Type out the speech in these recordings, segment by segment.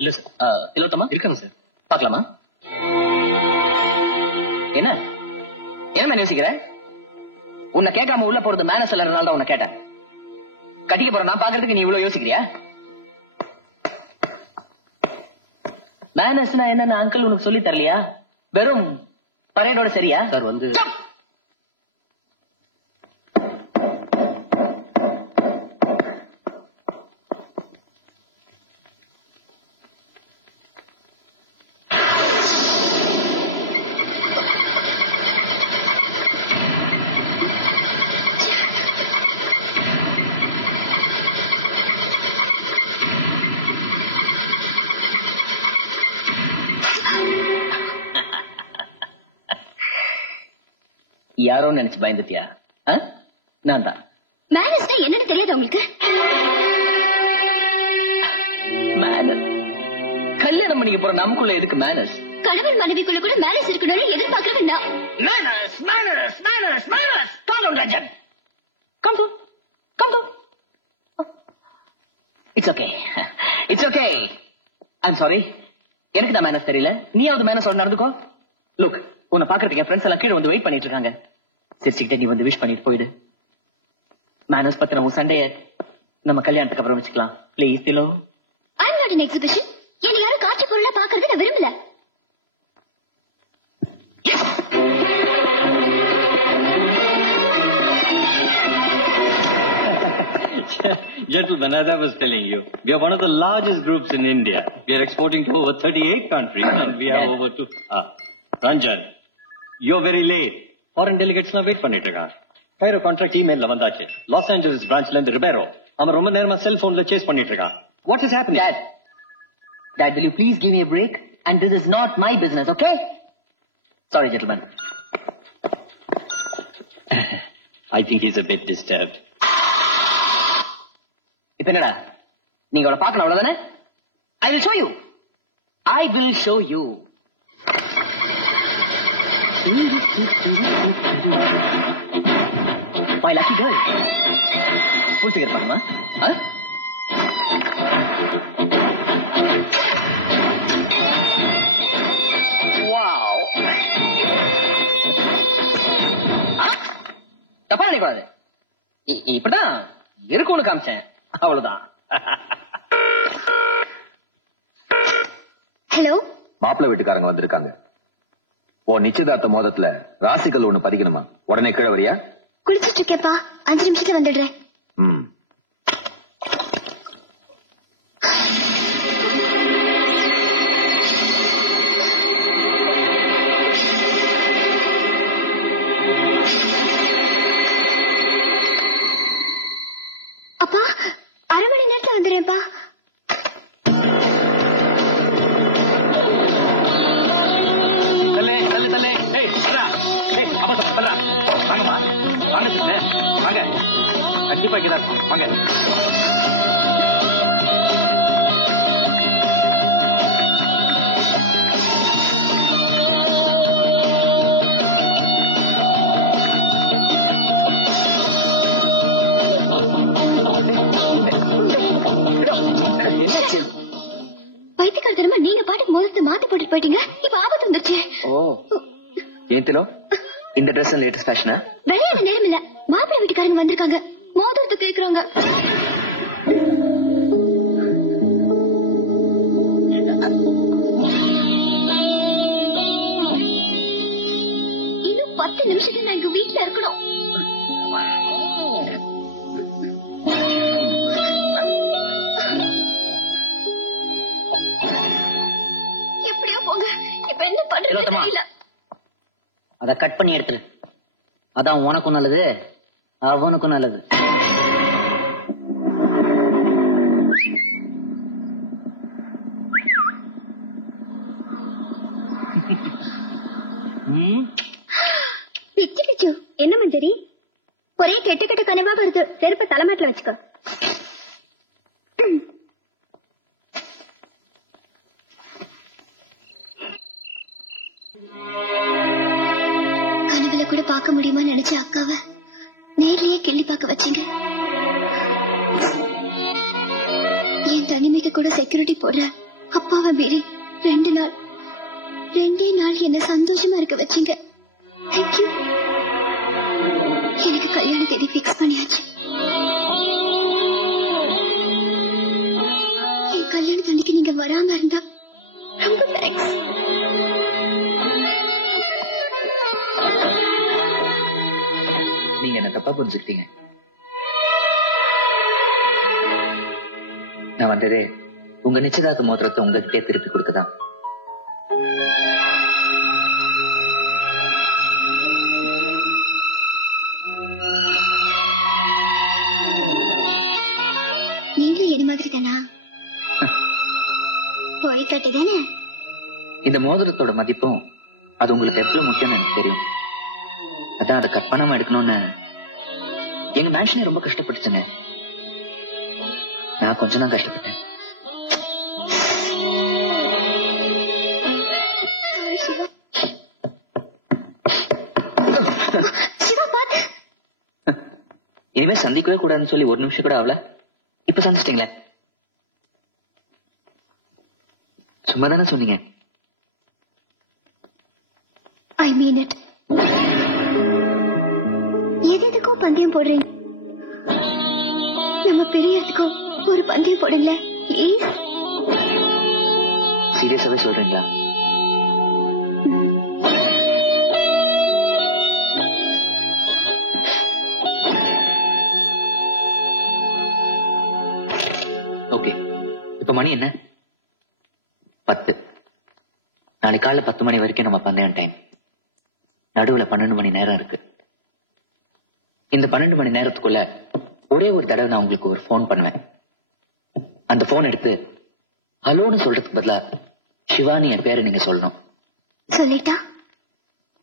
இல்ல சார். இல்லட்டமா இருக்காங்க சார். பாக்கலாமா? என்ன என்ன யோசிக்கிற? உன்னை கேட்காம உள்ள போறது மேனஸ் இல்லறனால தான் உன்னை கேட்டேன். கட்டிக்க போற நான் பாக்குறதுக்கு நீ இவ்வளவு யோசிக்கிறியா? மேனஸ்னா என்னன்னு அங்கிள் உனக்கு சொல்லி தரலையா? வெறும் பரேடோட சரியா? சார் வந்து யாரோ நினைச்சு பயந்துட்டியா? நான் தான். மேனஸ் என்னன்னு தெரியாது உங்களுக்கு? மேனஸ் கல்யாணம் பண்ணிக்க போற நமக்குள்ள எதுக்கு மேனஸ்? கணவன் மனைவிக்குள்ள கூட மேனஸ் இருக்கணும்னு எதிர்பார்க்கறேன் நான். Manners manners manners manners come down Ranjan. Come down come down. It's okay it's okay. I'm sorry. எனக்கு தான் மேனஸ் தெரியல. நீயாவது மேனஸோட நடந்துக்கோ. லுக், உன்னை பாக்குறதுக்கு என் ஃப்ரெண்ட்ஸ் எல்லாம் கீழே வந்து வெயிட் பண்ணிட்டு இருக்காங்க. சிரிச்சுக்கிட்டே நீ வந்து விஷ் பண்ணிட்டு போயிடு. மேனஸ் பத்தின உன் சண்டைய நம்ம கல்யாணத்துக்கு அப்புறம் வச்சுக்கலாம். Please Thilo. I am not an exhibition. என்ன யாரும் காட்சி பொருளா பாக்குறது நான் விரும்பல. Gentlemen, as I was telling you, we are one of the largest groups in India. We are exporting to over 38 countries and we have over to... Ranjan, you're very late. Foreign delegates na wait பண்ணிட்டு இருக்காங்க. Cairo contract email வந்தாச்சு. Los Angeles branchல இருந்து Ribeiro. அவன் ரொம்ப நேரமா செல் போன்ல chase பண்ணிட்டு இருக்கான். What is happening? Dad, will you please give me a break? And this is not my business, okay? Sorry, gentlemen. I think he's a bit disturbed. இப்ப என்னடா நீங்க அவளை பார்க்கணும் அவ்வளவுதானே? I will show you. I will show you. My lucky girl. Full figure பண்ணுமா? Wow. தப்பா நினைக்கூடாது. இப்பதான் இருக்கும்னு காமிச்சேன், அவ்வளவுதான். ஹலோ, மாப்பிள்ளை வீட்டுக்காரங்க வந்திருக்காங்க. ஓ நிச்சயதார்த்த மோதத்துல ராசிகள் ஒண்ணு பதிக்கணுமா? உடனே கீழே வரியா? குளிச்சிட்டு இருக்கேப்பா, 5 நிமிஷத்துல வந்துடுறேன். அப்பா, 1/2 மணி நேரத்துல வந்துடுறேன்ப்பா. கண்டிப்பா இங்கதான் வாங்க. பைத்தியக்காரத்தனமா நீங்க பாட்டுக்கு மோதிரத்தை மாத்தி போட்டு போயிட்டீங்க. இப்ப ஆபத்து வந்துச்சு. ஏன் இந்த ட்ரெஸ் லேட்டஸ்ட் ஃபேஷனா? விளையாட நேரம் இல்ல, மாப்பிள்ளை வீட்டுக்காரங்க வந்திருக்காங்க, மோதிரத்தை கேக்குறாங்க. இன்னும் 10 நிமிஷத்துல நான் எங்க வீட்டுல இருக்கணும். எப்படியோ போங்க, இப்ப என்ன பண்றது தெரியல. அத கட் பண்ணி எடுத்துரு. அதான் உனக்கும் நல்லது, அவனுக்கும் நல்லது. பிச்சு என்ன மஞ்சரி, ஒரே கெட்ட கெட்ட கனவா வருது. செருப்ப தலைமாட்டில வச்சுக்கோ. கனவுல கூட பார்க்க முடியுமா நினைச்ச அக்காவை நேர்லயே கிள்ளி பார்க்க வச்சீங்க. என் தனிமைக்கு கூட செக்யூரிட்டி போடுற அப்பாவை மீறி 2 நாள் 2 நாள் என்ன சந்தோஷமா இருக்க வச்சீங்க. தேங்க்யூ. எனக்கு கல்யாண தேதி பிக்ஸ் பண்ணியாச்சு. என் கல்யாணத்தன்னைக்கு நீங்க வராம இருந்தா ரொம்ப தேங்க்ஸ். நீங்க என்ன தப்பா புரிஞ்சுக்கிட்டீங்க. நான் வந்ததே உங்க நிச்சயதார்த்த மோதிரத்தை உங்ககிட்டே திருப்பி கொடுக்கதான். நீங்களும் எது மாதிரி தானா? பொய்க்கட்டி தானே? இந்த மோதிரத்தோட மதிப்பும் அது உங்களுக்கு எவ்வளவு முக்கியம்னு எனக்கு தெரியும். அதான் அதை கட் பண்ணாம எடுக்கணும்னு எங்க மேன்ஷனே ரொம்ப கஷ்டப்பட்டுச்சுங்க. நான் கொஞ்சம் தான் கஷ்டப்பட்டேன். இனிமே சந்திக்கவே கூடாதுன்னு சொல்லி 1 நிமிஷம் கூட ஆகல. இப்ப சந்திச்சிட்டீங்களே. சும்மா தானே சொன்னீங்க. ஐ மீன் இட். எதுக்கும் பந்தயம் போடுறீங்க. நம்ம பெரியதுக்கும் ஒரு பந்தயம் போடுங்களேன் ப்ளீஸ். சீரியஸாவே சொல்றீங்களா? ஓகே. இப்ப மணி என்ன? 10. நாளைக்கு காலைல 10 மணி வரைக்கும் நம்ம பந்தயம் டைம். நடுவுல 12 மணி நேரம் இருக்கு. இந்த 12 மணி நேரத்துக்குள்ள ஒரே ஒரு தடவை நான் உங்களுக்கு ஒரு போன் பண்ணுவேன். அந்த போன் எடுத்து ஹலோன்னு சொல்றதுக்கு பதிலா சிவானி என் பேரை நீங்க சொல்லணும்.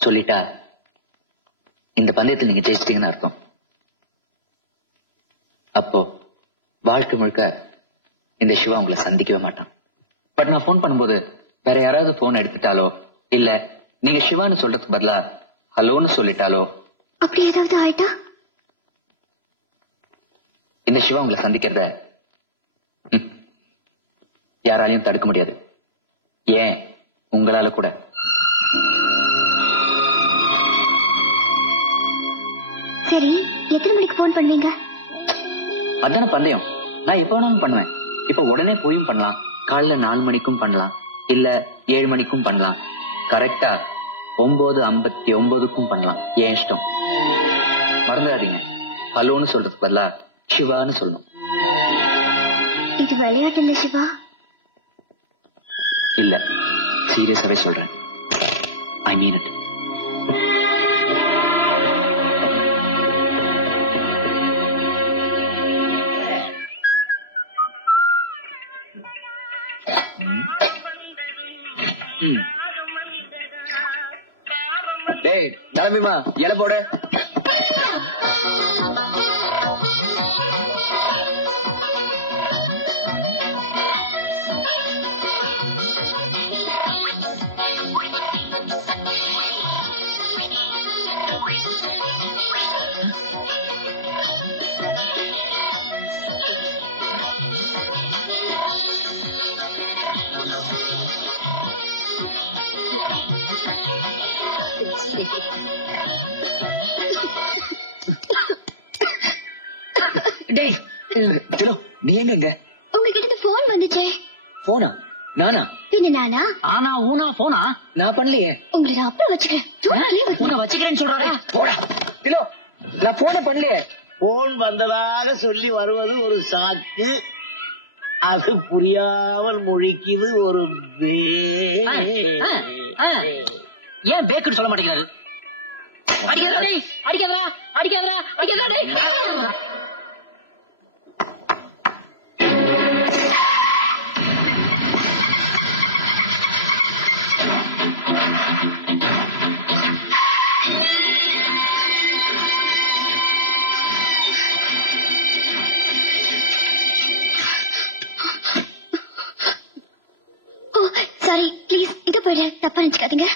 சொல்லிட்டா இந்த பந்தயத்தில் நீங்க ஜெயிச்சிட்டீங்கன்னு அர்த்தம். அப்போ வாழ்க்கை முழுக்க இந்த சிவா உங்களை சந்திக்கவே மாட்டான். பட் நான் போன் பண்ணும்போது வேற யாராவது போன் எடுத்துட்டாலோ இல்ல நீங்க சிவான்னு சொல்றதுக்கு பதிலா ஹலோன்னு சொல்லிட்டாலோ அப்படி ஏதாவது ஆயிட்டா இந்த சிவா உங்களை சந்திக்கிறத யாராலையும் தடுக்க முடியாது. ஏன் உங்களால கூட. சரி, எத்தனை மணிக்கு போன் பண்ணுவீங்க? அதான பந்தயம். நான் எப்ப வேணாலும் பண்ணுவேன். இப்ப உடனே போயும் பண்ணலாம், காலைல 4 மணிக்கும் பண்ணலாம், இல்ல 7 மணிக்கும் பண்ணலாம், கரெக்டா 9:59க்கும் பண்ணலாம். ஏன் இஷ்டம். மறந்துடாதீங்க, ஹலோன்னு சொல்றதுக்கு பதிலா சிவான்னு சொல்லணும். இது விளையாட்டு இல்ல சிவா. இல்ல, சீரியஸாவே சொல்றேன். ஐ மீன் இட். டேய் கிளம்பிமா, இலை போடு. நீ எங்க? உங்ககிட்ட போன் வந்துச்சே. போனா? நானா? பின்ன நானா? ஆனா ஊனா போனா? நான் பண்ணலையே. உங்களை நான் அப்புறம் வச்சுக்கிறேன். வச்சுக்கிறேன்னு சொல்றாங்க. போடா திலோ, நான் போன பண்ணலையே. போன் வந்ததாக சொல்லி வருவது ஒரு சாக்கு, அது புரியாமல் முழிக்குது ஒரு ஏன் பேக்குன்னு சொல்ல மாட்டேங்கிறது? அடிக்காதடா, அடிக்காதடா, அடிக்காதடா, அடிக்காதடா. சாரி, ப்ளீஸ் இத போயிடு, தப்பா நினைச்சுக்காதீங்க.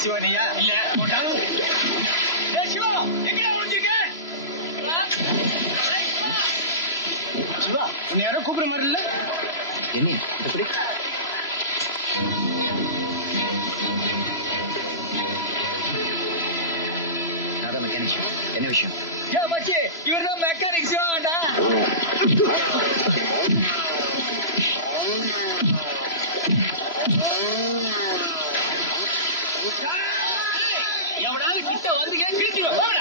சிவனையா இல்ல சிவா எங்கடா முடிஞ்சிருக்க சிவா உன்னை யாரோ கூப்பிடுற மாதிரி இல்ல என்ன எப்படி நான் மெக்கானிக் என்ன விஷயம் ஏன் மச்சி இவர்தான் மெக்கானிக் சிவாடா எவனாலும் கிட்ட வந்து கிழிச்சிடுவோம்